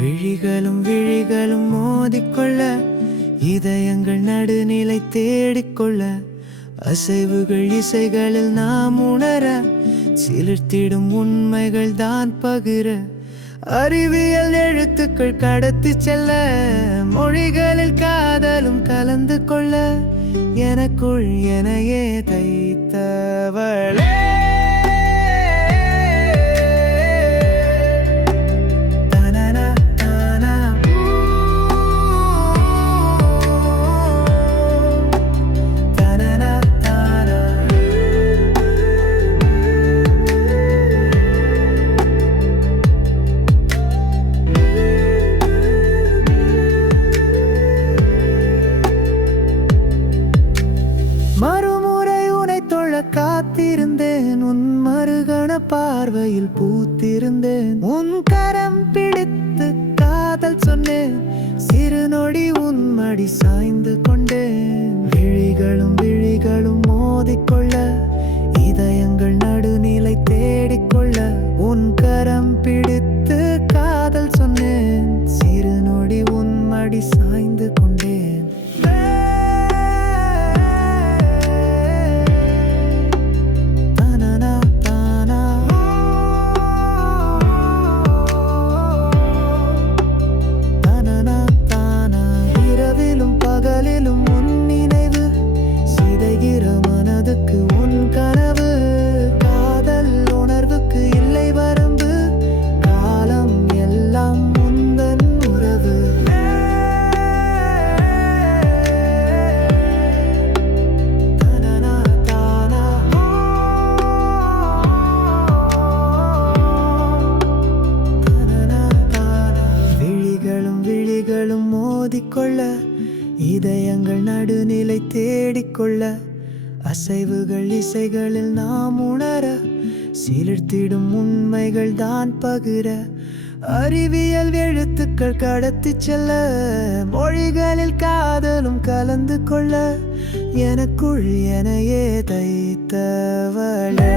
விழிகளும் விழிகளும் மோதிக்கொள்ள இதயங்கள் நடுநிலை தேடிக்கொள்ள அசைவுகள் இசைகளில் நாம் உணர சிலிர்த்திடும் உண்மைகள் தான் பகிர அறிவியல் எழுத்துக்கள் கடத்தி செல்ல மொழிகளில் காதலும் கலந்து கொள்ள எனக்குள் எனையே தைத்தவளே. காத்திருந்தேன். உன் மருகண பார்வையில் பூத்திருந்தேன். உன் கரம் பிடித்து காதல் சொன்னேன். சிறு நொடி உன் மடி சாய்ந்து கொண்டேன். விழிகளும் விழி இதயங்கள் நடுநிலை தேடிக்கொள்ள அசைவுகள் இசைகளில் நாம் உணர சிலிர்த்திடும் உண்மைகள் தான் பகிர அறிவியல் எழுத்துக்கள் கடத்தி செல்ல மொழிகளில் காதலும் கலந்து கொள்ள எனக்குள் எனையே தைத்தவளே.